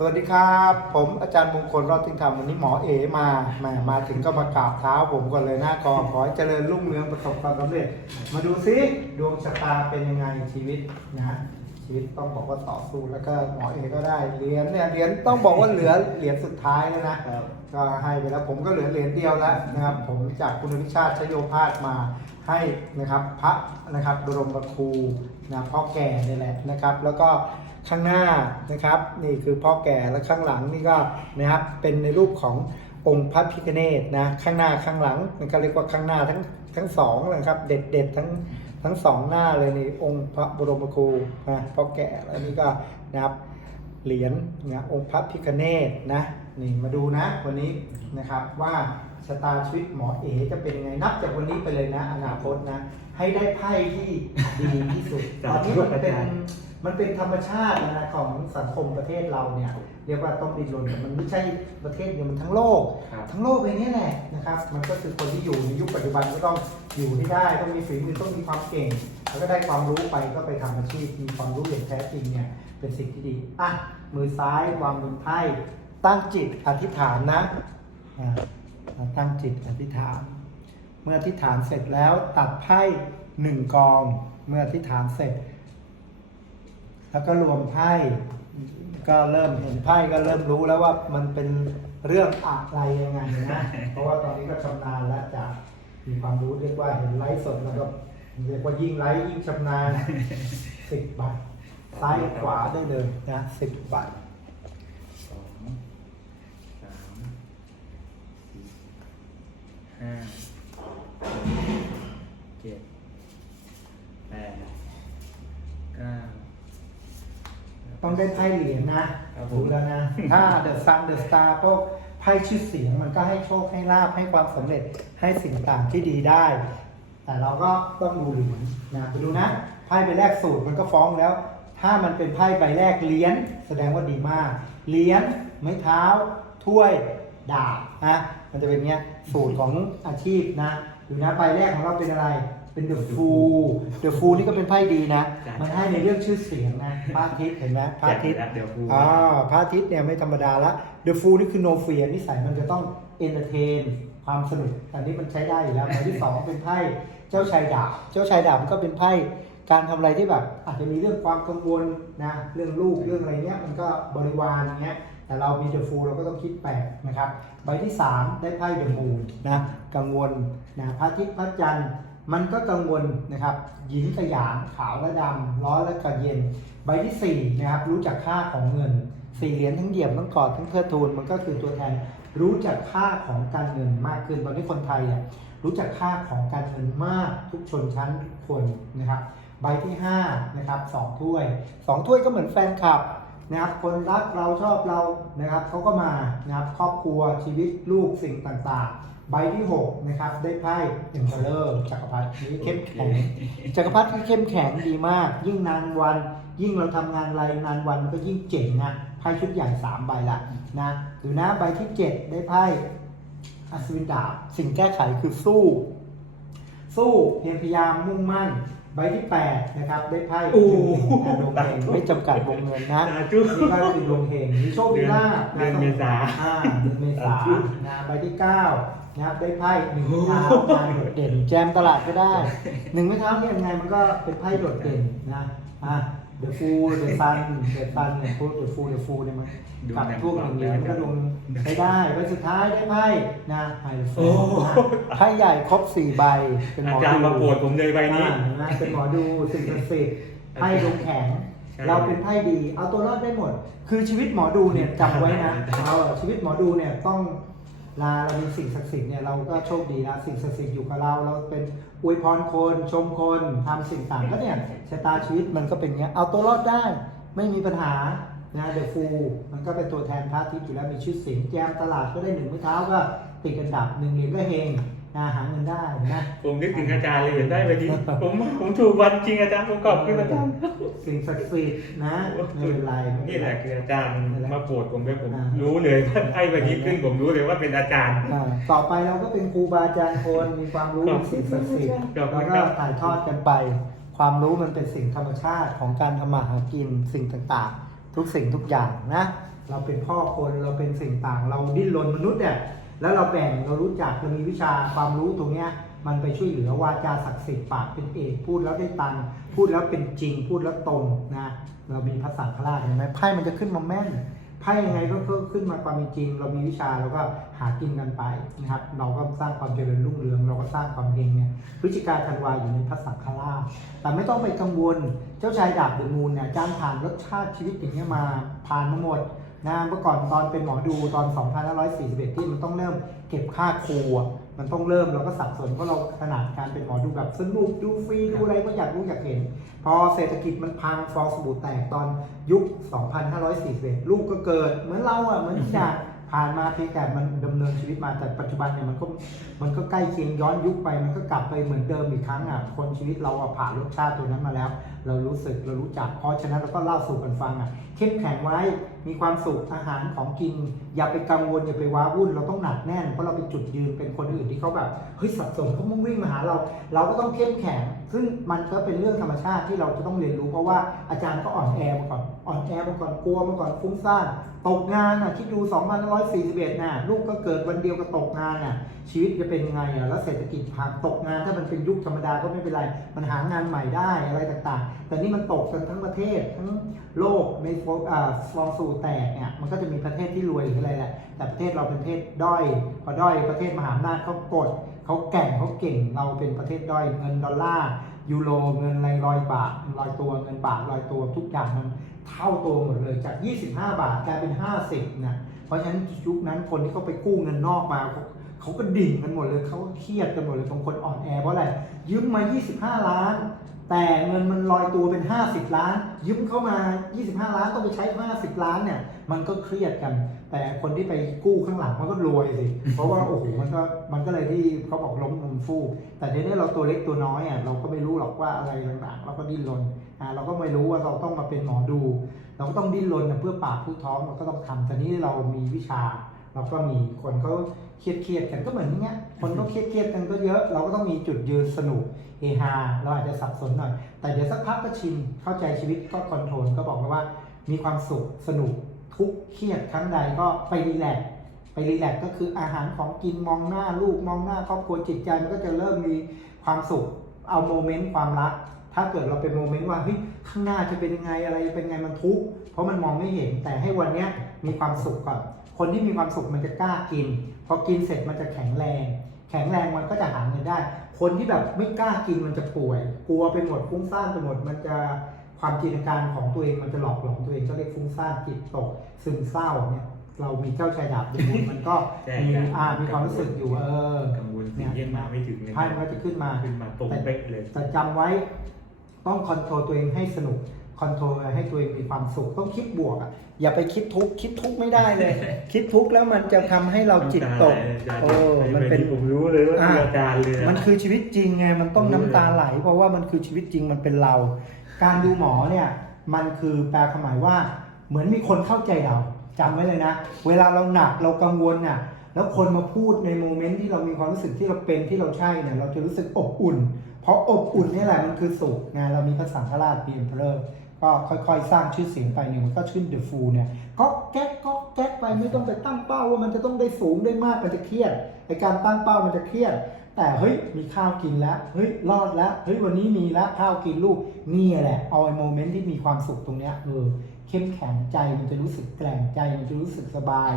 สวัสดีครับ ผมอาจารย์มงคลรอดทิ้งธรรมวันนี้หมอเอมาแหมามาถึงก็มากราบเท้าผมก่อนเลยนะก็ขอให้เจริญรุ่งเรืองประสบความสำเร็จ มาดูซิดวงชะตาเป็นยังไงชีวิตนะชีวิตต้องบอกว่าต่อสู้แล้วก็หมอเอก็ได้เหรียญเนี่ยเหรียญต้องบอกว่าเหลือเหรียญสุดท้ายแล้วนะครับก็ให้ไปแล้วผมก็เหลือเหรียญเดียวแล้วนะครับ ผมจากคุณวิชาติชโยภาสมาให้นะครับพระนะครับบรมครูนะพ่อแก่นี่แหละนะครับ แล้วก็ ข้างหน้านะครับ นี่คือพ่อแก่แล้วข้างหลังนี่ก็นะครับเป็นในรูปขององค์พระพิฆเนศนะข้างหน้าข้างหลังมันก็เรียกว่าข้างหน้าทั้งทั้งสองนะครับ เด็ดเด็ดๆทั้งทั้งสองหน้าเลยนี่องค์พระบรมครูนะพ่อแก่แล้วนี่ก็นะครับเหรียญนะองค์พระพิคเนตนะนี่มาดูนะวันนี้นะครับว่าชะตาชีวิตหมอเอจะเป็นยังไงนับจากวันนี้ไปเลยนะ อนาคตนะ ให้ได้ไพ่ที่ดีที่สุดตอนนี้มันเป็น มันเป็นธรรมชาตินะของสังคมประเทศเราเนี่ยเรียกว่าต้องดิ้นรนแต่มันไม่ใช่ประเทศเดียวมันทั้งโลก ครับ ทั้งโลกเลยนี่แหละนะครับ มันก็คือคนที่อยู่ในยุคปัจจุบันก็ต้องอยู่ให้ได้ต้องมีฝีมือต้องมีความเก่ง แล้วก็ได้ความรู้ไปก็ไปทำอาชีพมีความรู้อย่างแท้จริงเนี่ยเป็นสิ่งที่ดีอะมือซ้ายวางบนไพ่ตั้งจิตอธิษฐานนะอ่าตั้งจิตอธิษฐาน เมื่ออธิษฐานเสร็จแล้วตัดไพ่หนึ่งกอง เมื่ออธิษฐานเสร็จ แล้วก็รวมไพ่ก็เริ่มเห็นไพ่ก็เริ่มรู้แล้วว่ามันเป็นเรื่องอะไรยังไงนะเพราะว่าตอนนี้ก็ชำนาญแล้วจากมีความรู้เรียกว่าเห็นไลฟ์สดแล้วก็เรียกว่ายิ่งไลฟ์ยิ่งชำนาญสิบบาทซ้ายขวาได้เลยนะสิบบาท ต้องได้ไพ่เหรียญนะครับผมรู้แล้วนะ ถ้าเดอะซันเดอะสตาร์พวกไพ่ชื่อเสียงมันก็ให้โชคให้ลาบให้ความสำเร็จให้สิ่งต่างที่ดีได้ แต่เราก็ต้องดูเหรียญนะไปดูนะไพ่ใบแรกสูตรมันก็ฟ้องแล้ว ถ้ามันเป็นไพ่ใบแรกเหรียญแสดงว่าดีมากเหรียญไม้เท้า ถ้วยดาบนะมันจะเป็นเงี้ยสูตรของอาชีพนะดูนะใบแรกของเราเป็นอะไร เป็นเดอะฟูเดอะฟูนี่ก็เป็นไพ่ดีนะ มันให้ในเรื่องชื่อเสียงนะพระอาทิตย์เห็นไหมพระอาทิตย์แจกแล้วเดี๋ยวครูอ่าพระอาทิตย์เนี่ยไม่ธรรมดาละเดอะฟูนี่คือโนเฟียนิสัยมันจะต้องเอนเตอร์เทนความสนุกอันนี้มันใช้ได้อยู่แล้วใบที่สองเป็นไพ่เจ้าชายดาบเจ้าชายดาบมันก็เป็นไพ่การทำอะไรที่แบบ อาจจะมีเรื่องความกังวลนะเรื่องลูกเรื่องอะไรเนี้ยมันก็บริวารอย่างเงี้ยแต่เรามีเดอะฟูเราก็ต้องคิดแปลกนะครับ ใบที่สามได้ไพ่เดอะมูนนะกังวลนะพระอาทิตย์พระจันทร์ มันก็กังวลนะครับหยินกับหยางขาวและดำร้อนและก็เย็น ใบที่สี่นะครับรู้จักค่าของเงินสี่เหรียญทั้งเหยียบทั้งกอดทั้งเทิดทูนมันก็คือตัวแทนรู้จักค่าของการเงินมากขึ้นตอนนี้คนไทยอะรู้จักค่าของการเงินมากทุกชนชั้นทุกคนนะครับ ใบที่5นะครับสองถ้วยสองถ้วยก็เหมือนแฟนคลับนะครับคนรักเราชอบเรานะครับเขาก็มานะครับครอบครัวชีวิตลูกสิ่งต่างๆ ใบที่6นะครับได้ไพ่เอ็มเพลเลอร์จักรพรรดินี้เข้มแข็งจักรพรรดิที่เข้มแข็งดีมาก ยิ่งนานวัน ยิ่งเราทำงานอะไรนานวันมันก็ยิ่งเจ๋งนะไพ่ชุดใหญ่สามใบละนะหรือนะใบที่เจ็ดได้ไพ่อัศวินดาบสิ่งแก้ไขคือสู้ สู้เพียรพยายามมุ่งมั่นใบที่แปดนะครับได้ไพ่โอ้ดวงเฮงไม่จำกัดวงเงินนะสาธุนี่ก็คือดวงเฮงมีโชคมีลาภเดือนเมษาอ่าเดือนเมษานะใบที่เก้า นะครับได้ไพ่หนึ่งไม้เท้างานโดดเด่น แจมตลาดก็ได้หนึ่งไม้เท้าเนี่ยยังไงมันก็เป็นไพ่โดดเด่นนะอะเดอะฟูเดอะซันเดอะซันเนี่ยพูดเดอะฟูเดอะฟูเนี่ยมันกับพวกหนึ่งเหรียญก็ดวงใช้ได้ใบสุดท้ายได้ไพ่นะไฮโซนะไพ่ใหญ่ครบสี่ใบเป็นหมอาอจารย์ดูมาโปรดผมเลยใบนี้ อ่าเห็นไหมเป็นหมอดูสิ่งศักดิ์สิทธิ์ไพ่ดวงแข็ง ใช่ เราเป็นไพ่ดี เอาตัวรอดได้หมด คือชีวิตหมอดูเนี่ยจำไว้นะเราชีวิตหมอดูเนี่ยต้อง ลาเรามีสิ่งศักดิ์สิทธิ์เนี่ยเราก็โชคดีนะสิ่งศักดิ์สิทธิ์อยู่กับเรา เราเป็นอวยพรคนชมคนทำสิ่งต่างก็เนี่ยชะตาชีวิตมันก็เป็นเงี้ยเอาตัวรอดได้ไม่มีปัญหานะเดอะฟูมันก็เป็นตัวแทนพระอาทิตย์อยู่แล้วมีชื่อเสียงแจมตลาดก็ได้หนึ่งไม้เท้าก็ติดกันดับหนึ่งเหรียญก็เฮง นะหาเงินได้นะผมนึกถึงอาจารย์เลยเห็นได้ใบนี้ผมผมถูกวันจริงอาจารย์ผมขอบคุณอาจารย์สิ่งศักดิ์สิทธิ์นะไม่เป็นไรไม่เป็นี่นแหไรละคืออาจารย์มาโปรดผมเลยผมอ่ารู้เลยว่าไอ้ใบนี้ขึ้นผมรู้เลยว่าเป็นอาจารย์อ่าต่อไปเราก็เป็นครูบาอาจารย์คนมีความรู้ขอบคุณสิ่งศักดิ์สิทธิ์ขอบคุแล้วณก็ครับถ่ายทอดกันไป ความรู้มันเป็นสิ่งธรรมชาติของการทำมาหากินสิ่งต่างๆ ทุกสิ่งทุกอย่างนะ เราเป็นพ่อคนเราเป็นสิ่งต่าง เราดิ้นรนมนุษย์เนี่ย แล้วเราแบ่งเรารู้จักเรามีวิชาความรู้ตรงเนี้ยมันไปช่วยเหลือวาจาศักดิ์สิทธิ์ปากเป็นเอกพูดแล้วได้ตังพูดแล้วเป็นจริงพูดแล้วตรงนะเรามีพระสังฆราชเห็นไหมไพ่มันจะขึ้นมาแม่นไพ่ยังไงก็ขึ้นมาความเป็นจริง เรามีวิชาเราก็หากินกันไปนะครับ เราก็สร้างความเจริญรุ่งเรือง เราก็สร้างความเฮงเนี่ยพฤศจิกาธันวาอยู่ในพระสังฆราชแต่ไม่ต้องไปกังวล เจ้าชายดาบเดือะมูนเนี่ยอาจารย์ผ่านรสชาติชีวิตอย่างเงี้มาผ่านมาหมด นะเมื่อก่อนตอนเป็นหมอดูตอน 2541 ที่มันต้องเริ่มเก็บค่าครูมันต้องเริ่มเราก็สับสนเพราะเราถนัดการเป็นหมอดูแบบสนุกดูฟรีดูอะไรก็อยากรู้อยากเห็น พอเศรษฐกิจมันพังฟองสบู่แตกตอนยุค 2541 ลูกก็เกิด เหมือนเราอะเหมือนทุกอย่า ผ่านมาเพียงแต่มันดำเนินชีวิตมาแต่ปัจจุบันเนี่ยมันก็มันก็ใกล้เคียงย้อนยุคไป มันก็กลับไปเหมือนเดิมอีกครั้งอะคนชีวิตเราอะผ่านรสชาติตัวนั้นมาแล้ว เรารู้สึกเรารู้จักเพราะฉะนั้นเราก็เล่าสู่กันฟังอะเข้มแข็งไว้มีความสุขอาหารของกิน อย่าไปกังวลอย่าไปว้าวุ่น เราต้องหนักแน่นเพราะเราเป็นจุดยืนเป็นคนอื่นที่เขาแบบเฮ้ยสับสนเขามุ่งวิ่งมาหาเรา เราก็ต้องเข้มแข็ง ซึ่งมันก็เป็นเรื่องธรรมชาติที่เราจะต้องเรียนรู้เพราะว่าอาจารย์ก็อ่อนแอมาก่อนอ่อนแอมาก่อนกลัวมาก่อนฟุ้งซ่าน ตกงานอะคิดดู2541น่ะลูกก็เกิดวันเดียวก็ตกงานอะ ชีวิตจะเป็นยังไงอะแล้วเศรษฐกิจพังตกงานถ้ามันเป็นยุคธรรมดาก็ไม่เป็นไร มันหางานใหม่ได้อะไรต่างๆ แต่นี่มันตกกันทั้งประเทศทั้งโลกในฟองอ่าฟองสูแตกเนี่ยมันก็จะมีประเทศที่รวยหรืออะไรแหละแต่ประเทศเราเป็นประเทศด้อยพอด้อยประเทศมหาอำนาจเขากดเขาแก่งเขาเก่งเราเป็นประเทศด้อยเงินดอลลาร์ ยูโรเงินอะไรลอยบาทลอยตัวเงินบาทลอยตัวทุกอย่างมันเท่าตัวหมดเลยจาก 25 บาทกลายเป็น 50นะเพราะฉะนั้นยุคนั้นคนที่เขาไปกู้เงินนอกมาเขาก็ดิ่งกันหมดเลยเขาก็เครียดกันหมดเลยบางคนอ่อนแอเพราะอะไรยืมมา 25 ล้าน แต่เงินมันลอยตัวเป็น 50 ล้าน ยืมเข้ามา 25 ล้านต้องไปใช้ 50 ล้านเนี่ยมันก็เครียดกัน แต่คนที่ไปกู้ข้างหลังมันก็รวยสิ เพราะว่าโอ้โหมันก็มันก็เลยที่เขาบอกล้มมุมฟูกแต่เดี๋ยวนี้เราตัวเล็กตัวน้อยอะเราก็ไม่รู้หรอกว่าอะไรต่างๆ เราก็ดิ้นรนอ่าเราก็ไม่รู้ว่าเราต้องมาเป็นหมอดู เราก็ต้องดิ้นรนนะเพื่อปากผู้ท้องเราก็ต้องทำแต่นี้เรามีวิชา เราก็มีคนเขาเครียดเครียดๆกันก็เหมือนอย่างเงี้ยคนก็เครียดเครียดๆกันก็เยอะเราก็ต้องมีจุดยืนสนุกเฮฮาเราอาจจะสับสนหน่อย แต่เดี๋ยวสักพักก็ชินเข้าใจชีวิตก็คอนโทรลก็บอกแล้วว่า มีความสุขสนุก ทุกข์เครียดครั้งใดก็ไปรีแลกซ์ไปรีแลกซ์ก็คืออาหารของกินมองหน้าลูกมองหน้าครอบครัวจิตใจมันก็จะเริ่มมีความสุขเอาโมเมนต์ความรัก ถ้าเกิดเราเป็นโมเมนต์ว่าเฮ้ยข้างหน้าจะเป็นยังไงอะไรเป็นไงมันทุกข์เพราะมันมองไม่เห็นแต่ให้วันเนี้ยมีความสุขก่อนคนที่มีความสุขมันจะกล้ากินพอกินเสร็จมันจะแข็งแรง แข็งแรงมันก็จะหาเงินได้ คนที่แบบไม่กล้ากินมันจะป่วย กลัวไปหมดฟุ้งซ่านไปหมดมันจะ ความจินตนาการของตัวเองมันจะหลอกหลอนตัวเองก็เรียกฟุ้งซ่านจิตตกซึมเศร้าเนี่ยเรามีเจ้าชายดาบอยู่มันก็ใช่มีครับอ่ามีความรู้สึกอยู่ว่าเออกังวลสิ่งที่ยังมาไม่ถึงเลยไพ่มันก็จะขึ้นมาขึ้นมาตรงเป๊ะเลยแต่จำไว้ต้องคอนโทรลตัวเองให้สนุก คอนโทรลให้ตัวเองมีความสุขต้องคิดบวกอะอย่าไปคิดทุกข์คิดทุกข์ไม่ได้เลย คิดทุกข์แล้วมันจะทำให้เราจิตตกโอ้มันเป็นผมรู้เลยว่าอ่าคืออาจารย์เลยมันคือชีวิตจริงไงมันต้องน้ำตาไหล เพราะว่ามันคือชีวิตจริงมันเป็นเรา การดูหมอเนี่ยมันคือแปลความหมายว่า เหมือนมีคนเข้าใจเราจำไว้เลยนะ เวลาเราหนักเรากังวลน่ะแล้วคนมาพูดในโมเมนต์ที่เรามีความรู้สึกที่เราเป็นที่เราใช่เนี่ยเราจะรู้สึกอบอุ่น เพราะอบอุ่นนี่แหละมันคือสุขนะเรามีพระสังฆราชปีมเพลอ ก็ค่อยๆ สร้างชื่อเสียงไปเนี่ยมันก็ชื่นเดอะฟูเนี่ยก็แก๊กก็แก๊กไปไม่ต้องไปตั้งเป้าว่ามันจะต้องได้สูงได้มากมันจะเครียดไอการตั้งเป้ามันจะเครียด แต่เฮ้ยมีข้าวกินแล้วเฮ้ยรอดแล้วเฮ้ยวันนี้มีแล้วข้าวกินลูกนี่แหละเอาไอโมเมนต์ที่มีความสุขตรงเนี้ยเออเข้มแข็งใจมันจะรู้สึกแกร่งใจมันจะรู้สึกสบาย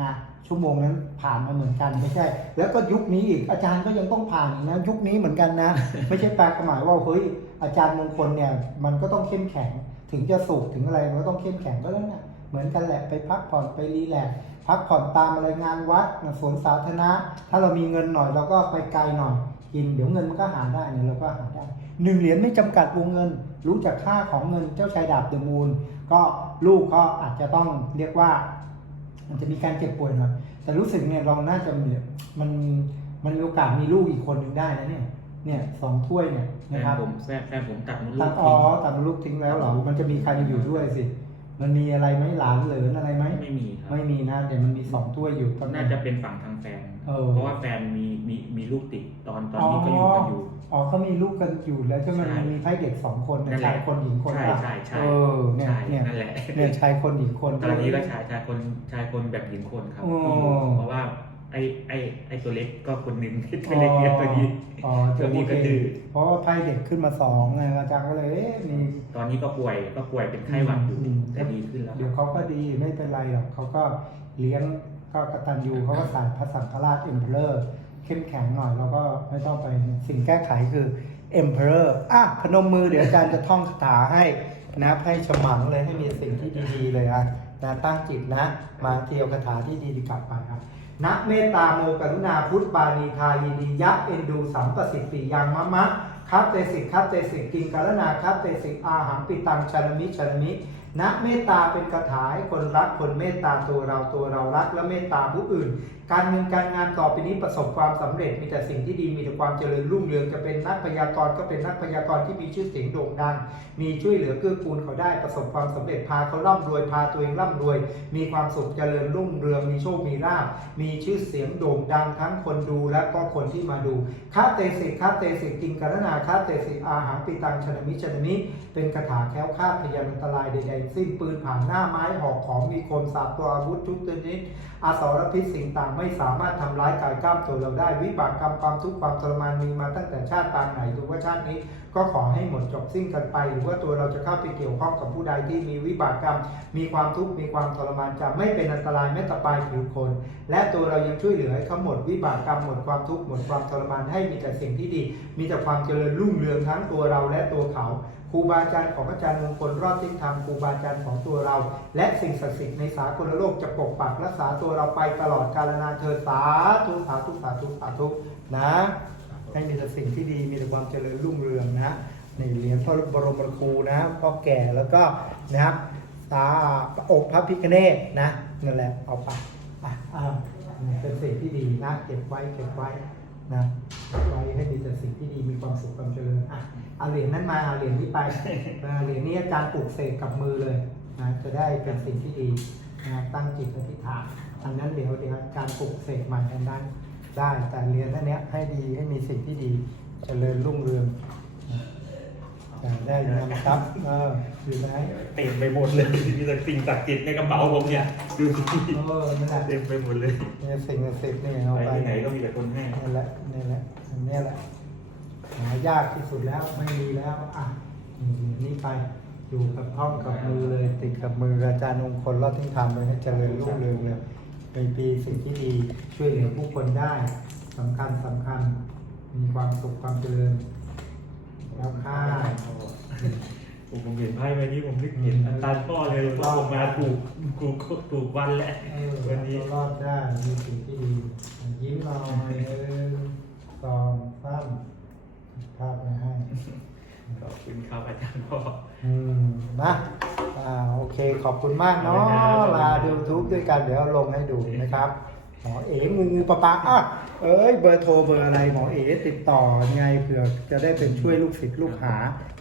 นะชั่วโมงนั้นผ่านมาเหมือนกันไม่ใช่ แล้วก็ยุคนี้อีกอาจารย์ก็ยังต้องผ่านอีกนะยุคนี้เหมือนกันนะ ไม่ใช่แปลความหมายว่าเฮ้ยอาจารย์มงคลเนี่ยมันก็ต้องเข้มแข็งถึงจะสุขถึงอะไรมันก็ต้องเข้มแข็งก็แล้วนะเหมือนกันแหละไปพักผ่อนไปรีแลกซ์พักผ่อนตามอะไรงานวัดสวนสาธารณะ ถ้าเรามีเงินหน่อยเราก็ไปไกลหน่อยกินเดี๋ยวเงินมันก็หาได้เนี่ยเราก็หาได้หนึ่งเหรียญไม่จำกัดวงเงิน รู้จักค่าของเงินเจ้าชายดาบเดอะมูนก็ลูกก็อาจจะต้องเรียกว่า มันจะมีการเจ็บป่วยหน่อยแต่รู้สึกเนี่ยเราน่าจะมีมันมันมีโอกาสมีลูกอีกคนหนึ่งได้นะเนี่ย เนี่ยสองถ้วยเนี่ยแฟนะนครับผมแฟนแฟนผมตัดมดลูตักดอ๋อตัดลูกทิ้งแล้วเหรอมันจะมีใครมาอยู่ด้วยสิ มันมีอะไรไหมหลานเหลินอะไรไหมไม่มีครับไม่มีนะเดี๋ยวมันมีสองถ้วยอยู่ตอนน่าจะเป็นฝั่งทางแฟน เออเพราะว่าแฟนมีมีมีลูกติดตอนตอนนี้ก็อยู่กันอยู่ อ๋อเขามีลูกกันอยู่แล้วใช่ไหมใช่มันมีไพ่เด็กสองคนนั่นแหละชายคนหญิงคนใช่ป่ะใช่ใช่ เออเนี่ยใช่เนี่ยนั่นแหละ เนี่ยชายคนหญิงคน ตอนนี้ก็ชายชายคนชายคนแบบหญิงคนครับ โอ้ เพราะว่าไอไอไอตัวเล็กก็คนหนึ่งที่ตัวเล็กเนี่ยตัวนี้ อ๋อตัวนี้ก็โอเคดื้อ เพราะว่าไพ่เด็กขึ้นมาสองไงอาจารย์ก็เลยเอ๊ะมี ตอนนี้ก็ป่วยก็ป่วยเป็นไข้หวัดอยู่อืม แต่ดีขึ้นแล้วเดี๋ยวเขาก็ดีไม่เป็นไรหรอกเขาก็เลี้ยงก็กตัญญูเขาก็สายพระสังฆราชเอ็มเพลอร์ เข้มแข็งหน่อยแล้วก็ไม่ต้องไปสิ่งแก้ไขคือเอ็มเพลอร์อะพนมมือเดี๋ยวอาจารย์จะท่องคาถาให้นะให้ฉมังเลยให้มีสิ่งที่ดีๆเลยอะนะตั้งจิตนะ มาเที่ยวคาถาที่ดีๆกลับไปครับนะเมตตาโมกรุณาพุทธปานีทายินียะเอ็นดูสัมปสิทธิยังมะมะคัตเตสิกคัตเตสิกกิงกาลนาคัตเตสิกอาหังปิตังชนมิชนมิ นะเมตตาเป็นคาถาให้คนรักคนเมตตาตัวเราตัวเรารักและเมตตาผู้อื่น การเงินการงานต่อไปนี้ประสบความสำเร็จมีแต่สิ่งที่ดีมีแต่ความเจริญรุ่งเรืองจะเป็นนักพยากรณ์ก็เป็นนักพยากรณ์ที่มีชื่อเสียงโด่งดัง มีช่วยเหลือเกื้อกูลเขาได้ประสบความสำเร็จพาเขาร่ำรวยพาตัวเองร่ำรวย มีความสุขเจริญรุ่งเรืองมีโชคมีลาภมีชื่อเสียงโด่งดังทั้งคนดูและก็คนที่มาดูคาเตสิกคาเตสิกกิงกรณาคาเตสิกอาหารปิตังชนมิชนมิเป็นคาถาแค้วคาดพยานอันตรายใดๆสิ้นปืนผ่านหน้าไม้หอกของมีคมสาบตัวอาวุธทุกชนิดอาสรพิษสิ่งต่างไม่สามารถทำร้ายกายกล้ามตัวเราได้ วิบากกรรมความทุกข์ความทรมานมีมาตั้งแต่ชาติปางไหนหรือว่าชาตินี้ ก็ขอให้หมดจบสิ้นกันไป หรือว่าตัวเราจะเข้าไปเกี่ยวข้องกับผู้ใดที่มีวิบากกรรม มีความทุกข์มีความทรมานจะไม่เป็นอันตรายแม้แต่ปลายผิวคน และตัวเรายังช่วยเหลือให้เขาหมดวิบากกรรมหมดความทุกข์หมดความทรมานให้มีแต่สิ่งที่ดี มีแต่ความเจริญรุ่งเรืองทั้งตัวเราและตัวเขา รูบาอาจารย์ของอาจารย์มงคลรอดทิ้งธรรมครูบาอาจารย์ของตัวเรา และสิ่งศักดิ์สิทธิ์ในสากลโลกจะปกปักรักษาตัวเราไปตลอดกาลนานเธอสาธุสาธุสาธุสาธุนะให้มีแต่สิ่งที่ดีมีแต่ความเจริญรุ่งเรืองนะในเหรียญพระบรมครูนะพ่อแก่แล้วก็นะครับตาอกพระพิฆเนศนะนั่นแหละเอาไปอ่าเป็นสิ่งที่ดีนะเก็บไว้เก็บไว้นะไว้ให้มีแต่สิ่งที่ดีมีความสุขความเจริญอะ เอาเหรียญนั้นมาเอาเหรียญนี้ไปอ่าเหรียญนี้อาจารย์ปลูกเสกกับมือเลยนะจะได้เป็นสิ่งที่ดีนะตั้งจิตอธิษฐานอันนั้นเดี๋ยวเดี๋ยวอาจารย์ปลูกเสกใหม่อันนั้นได้แต่เรียนอันเนี้ยให้ดีให้มีสิ่งที่ดีเจริญรุ่งเรืองอ่าได้นะครับเอออยู่ไหนเต็มไปหมดเลยมีแต่สิ่งศักดิ์สิทธิ์ในกระเป๋าผมเนี่ยดูสิเออนั่นแหละเต็มไปหมดเลยเนี่ยสิ่งศักดิ์สิทธิ์นี่เอาไปไปที่ไหนก็มีแต่คนให้นี่แหละนี่แหละอันเนี้ยแหละ หายากที่สุดแล้วไม่มีแล้วอะอืมนี่ไปอยู่กับห้องกับมือเลยติดกับมืออาจารย์องคนรอดทิ้งทำเลยให้เจริญรุ่งเรืองเลยเป็นปีสิ่งที่ดีช่วยเหลือผู้คนได้สำคัญสำคัญมีความสุขความเจริญแล้วค่าผมผมเห็นไพ่ใบนี้ผมนึกเห็นอาจารย์พ่อเลยว่าผมมาถูกถูกถูกวันแหละเออวันนี้รอดได้มีสิ่งที่ดียิ้มหน่อยหนึ่งสองสามภาพมาให้ ขอบคุณครับอาจารย์พ่อ อืมนะอ่าโอเคขอบคุณมากเนาะลาดูทูบด้วยกันเดี๋ยวลงให้ดูนะครับ หมอเอ๋งูงูปะปะอะเอ้ยเบอร์โทรเบอร์อะไรหมอเอ๋ติดต่อไงเผื่อจะได้เป็นช่วยลูกศิษย์ลูกหา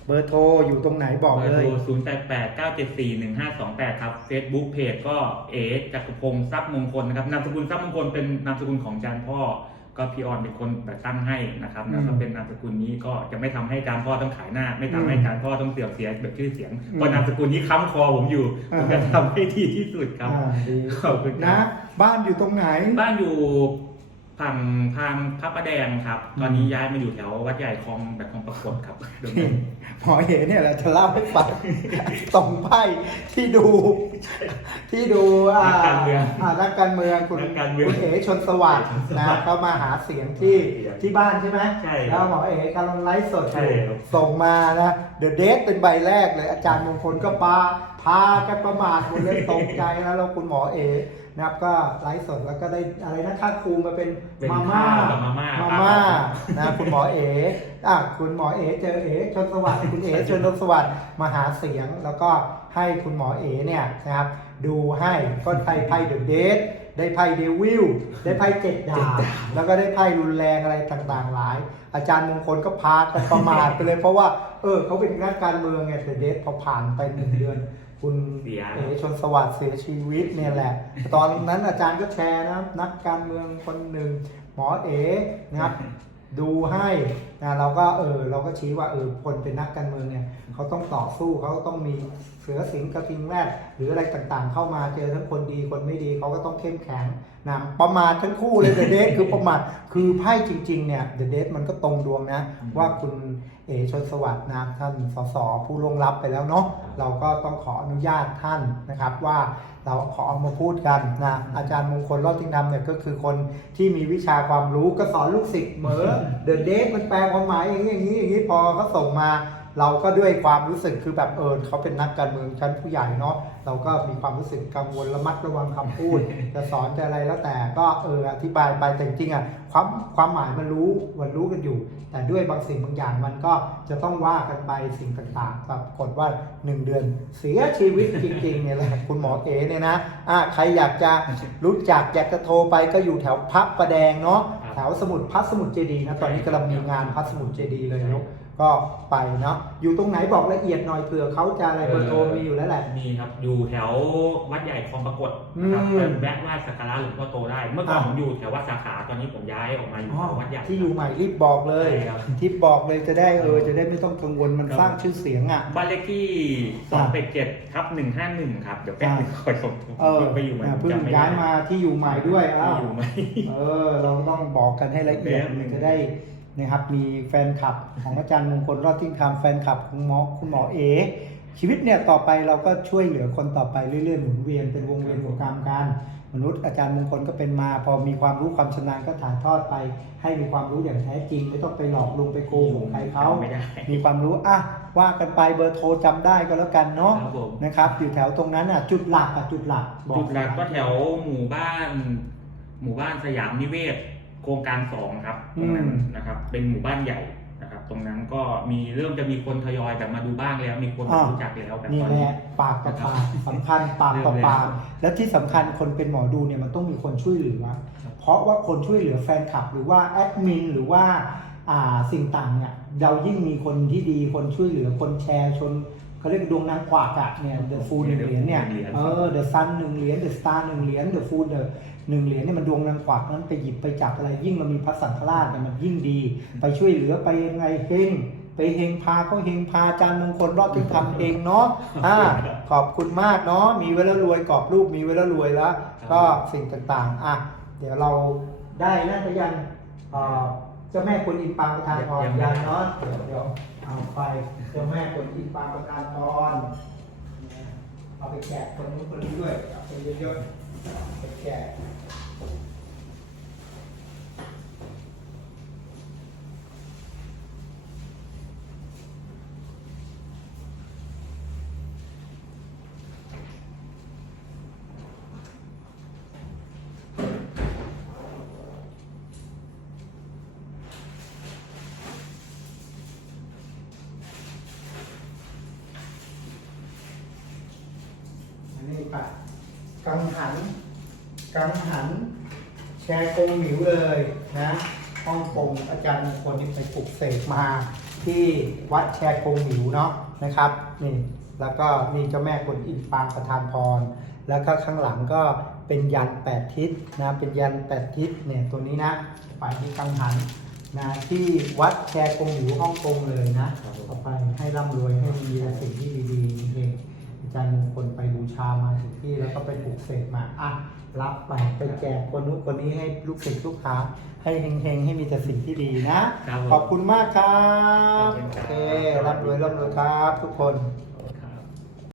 เบอร์โทรอยู่ตรงไหนบอกเลย ศูนย์แปดแปดเก้าเจ็ดสี่หนึ่งห้าสองแปดครับ Facebook เพจก็เอ๋จักรพงศ์ทรัพย์มงคลนะครับ นามสกุลทรัพย์มงคลเป็นนามสกุลของอาจารย์พ่อ ก็พี่ออนเป็นคนแบบตั้งให้นะครับอืมแล้วก็เป็นนามสกุลนี้ก็จะไม่ทำให้อาจารย์พ่อต้องขายหน้า ไม่ทำให้อืมอาจารย์พ่อต้องเสื่อมเสียแบบชื่อเสียงอืมเพราะนามสกุลนี้ค้ำคอผมอยู่ผมจะทำให้ดีที่สุดครับอ่าดีขอบคุณคนะ รับ บ้านอยู่ตรงไหน บ้านอยู่ฝั่งทางพระประแดงครับตอนนี้ย้ายมาอยู่แถววัดใหญ่คลองแบบคลองประกฏครับเดี๋ยวนี้หมอเอ๋เนี่ยแหละจะเล่าให้ฟัง ตรงไพ่ที่ดู ที่ดูอ่านักการเมืองอ่านักการเมืองคุณนักการเมืองคุณเอ๋ชนสวัสดิ์ชนสวันะสดิ์เขามาหาเสียงที่ที่บ้านใช่ไหมใช่แล้วหมอเอ๋กำลังไลฟ์สดอใช่ยู่ครับ ส่งมานะเดอะเดทเป็นใบแรกเลยอาจารย์มงคลก็ปาพากันประมาทหมดเลยตกใจนะแล้วคุณหมอเอ๋นะครับก็ไลฟ์สดแล้วก็ได้อะไรนะค่าครูมาเป็นเป็นมาม่าข้าวกับมาม่ามาครับม่านะคุณหมอเอ๋อะคุณหมอเอ๋เจอเอ๋ชนสวัสดิ์คุณเอ๋ชนสวัสดิ์มาหาเสียงแล้วก็ ให้คุณหมอเอ๋เนี่ยนะครับดูให้ก็ไพ่ไพ่เดอะเดทได้ไพ่เดวิลได้ไพ่เจ็ดดาบแล้วก็ได้ไพ่รุนแรงอะไรต่างๆหลาย อาจารย์มงคลก็พากันประมาทไปเลยเพราะว่าเออเขาเป็นนักการเมืองไงแต่เดทพอผ่านไปหนึ่งเดือน คุณเสียเอชนสวัสดิ์เสียชีวิตเนี่ยแหละ ตอนนั้นอาจารย์ก็แชร์นะนักการเมืองคนหนึ่งหมอเอนะครับ ดูให้นะเราก็เออเราก็ชี้ว่าเออคนเป็นนักการเมืองเนี่ยเขาต้องต่อสู้เขาก็ต้องมีเสือสิงห์กระทิงแรดหรืออะไรต่างๆ เข้ามาเจอทั้งคนดีคนไม่ดีเขาก็ต้องเข้มแข็งนะประมาททั้งคู่เลยเดเดคือประมาทคือไพ่จริงๆเนี่ยเดเดมันก็ตรงดวงนะอืมว่าคุณ เอชนสวัสดิ์นะท่านสสผู้ลวงลับไปแล้วเนาะเราก็ต้องขออนุญาตท่านนะครับว่าเราขอเอามาพูดกันนะอาจารย์มงคลรอดทิงดำเนี่ยก็คือคนที่มีวิชาความรู้ก็สอนลูกศิษย์เหมอเดอะเดทมันแปลความหมายอย่างนี้อย่างนี้อย่างนี้พอเขาส่งมา เราก็ด้วยความรู้สึกคือแบบเออเขาเป็นนักการเมืองชั้นผู้ใหญ่เนาะเราก็มีความรู้สึกกังวลระมัดระวังคำพูด จะสอนจะอะไรแล้วแต่ก็เอออธิบายไปแต่จริงๆอะความความหมายมันรู้มันรู้กันอยู่ แต่ด้วยบางสิ่งบางอย่างมันก็จะต้องว่ากันไปสิ่งต่างๆปรากฏว่า 1 เดือน เสียชีวิตจริงๆเนี่ยแหละคุณหมอเอเนี่ยนะอะใครอยากจะรู้จักอยากจะโทรไปก็อยู่แถวพระประแดงเนาะแถวสมุดพัสมุดเจดีย์นะตอนนี้กำลังมีงานพัสมุดเจดีย์เลยเนาะ ก็ไปเนาะอยู่ตรงไหนบอกละเอียดหน่อยเผื่อเขาจะอะไรเบอร์โทรมีอยู่แล้วแหละ มีครับ อยู่แถววัดใหญ่คลองปรากฏนะครับอืมเป็นแวะไหว้สักการะหลวงพ่อโตได้ เมื่อก่อนอ่าผมอยู่แถววัดสาขาตอนนี้ผมย้ายออกมาอยู่อ๋อแถววัดใหญ่ที่อยู่ใหม่รีบบอกเลย ใช่ครับ ที่บอกเลยจะได้เออครับจะได้ไม่ต้องกังวลมันครับ สร้างชื่อเสียงอะ บ้านเลขที่สองเป็ดเจ็ดทับหนึ่งห้าหนึ่งครับ เดี๋ยวแป๊บนึงคอยส่งเออเพิ่งไปอยู่ใหม่เพิ่งจำไได้ย้ายมาที่อยู่ใหม่ด้วยอ้าวที่อยู่ไหมเออ เราต้องบอกกันให้ละเอียดแป๊บหนึ่ง จะได้ นะครับ มีแฟนคลับของอาจารย์มงคลรอดทิ้งคำแฟนคลับของหมอคุณหมอเอชีวิตเนี่ยต่อไปเราก็ช่วยเหลือคนต่อไปเรื่อยๆหมุนเวียนเป็นวงเวียนของกรรมการมนุษย์อาจารย์มงคลก็เป็นมา พอมีความรู้ความชำนาญก็ถ่ายทอดไป ให้มีความรู้อย่างแท้จริง ไม่ต้องไปหลอกลวงไปโกหกใครเขาจำไม่ได้มีความรู้อะว่ากันไปเบอร์โทรจำได้ก็แล้วกันเนาะครับผมนะครับอยู่แถวตรงนั้นอะจุดหลักอะจุดหลักบอกจุดหลักก็แถวหมู่บ้าน หมู่บ้านสยามนิเวศ โครงการสองครับตรงนั้นนะครับ เป็นหมู่บ้านใหญ่นะครับ ตรงนั้นก็มีเริ่มจะมีคนทยอยแบบมาดูบ้างแล้ว มีคนรู้จักแล้วแบบนี่ตอนแหนี้ ละปากต่อปากสำคัญปากต่อปากแล้วที่สำคัญคนเป็นหมอดูเนี่ยมันต้องมีคนช่วยเหลือ เพราะว่าคนช่วยเหลือแฟนคลับ หรือว่าแอดมินหรือว่าอ่าสิ่งต่างเนี่ยเรายิ่งมีคนที่ดีคนช่วยเหลือคนแชร์ชน เขาเรียกดวงนางกวักอะเนี่ยเดอะฟูลหนึ่งเหรียญเนี่ยเออเดอะซันหนึ่งเหรียญเดอะสตาร์หนึ่งเหรียญเดอะฟูลเดอะหนึ่งเหรียญเนี่ยมันดวงนางกวักนั้นไปหยิบไปจับอะไรยิ่งเรามีพระสังฆราชเนี่ยมันยิ่งดี ไปช่วยเหลือไปยังไงเฮงไปเฮงพาเขาเฮงพาอาจารย์มงคลรอบที่ทำเองเนาะอ่าขอบคุณมากเนาะมีไว้แล้วรวยกรอบรูปมีไว้แล้วรวยแล้ว ก็สิ่งต่างๆอะเดี๋ยวเราได้น่าจะยังเอ่อเจ้าแม่กวนอิมปางประทานพรยังยันเนาะเดี๋ยวเดี๋ยวเอาไป เจ้าแม่กวนอินปาประกานพรเอาไปแจกคนนู้นคนนี้ด้วยเอาไปเยอะๆไปแจก อันนี้ปะกั งหัน กังหัน แชร์กงหมิวเลยนะฮ่องกงอาจารย์มงคลนี่ไปปลุกเสกมาที่วัดแชร์กงหมิวเนาะนะครับนี่แล้วก็มีเจ้าแม่กวนอิมปางประทานพร แล้วก็ข้างหลังก็เป็นยันแปดทิศนะเป็นยันแปดทิศเนี่ยตัวนี้นะไปที่กังหันนะที่วัดแชร์กงหมิวฮ่องกงเลยนะต่อไปให้ร่ำรวยให้มีแต่สิ่งที่ดีๆเอง อาจารย์มงคลไปบูชามาถึงที่แล้วก็ไปปลูกเสกมาอะรับไปไปแจกคนนู้นคนนี้ให้ลูกศิษย์ลูกค้าให้เฮงๆ ให้มีแต่สิ่งที่ดีนะ ครับผมขอบคุณมากครัขอบบคุณโอครับเคร่ำรวยร่ำรวยครับทุกคนค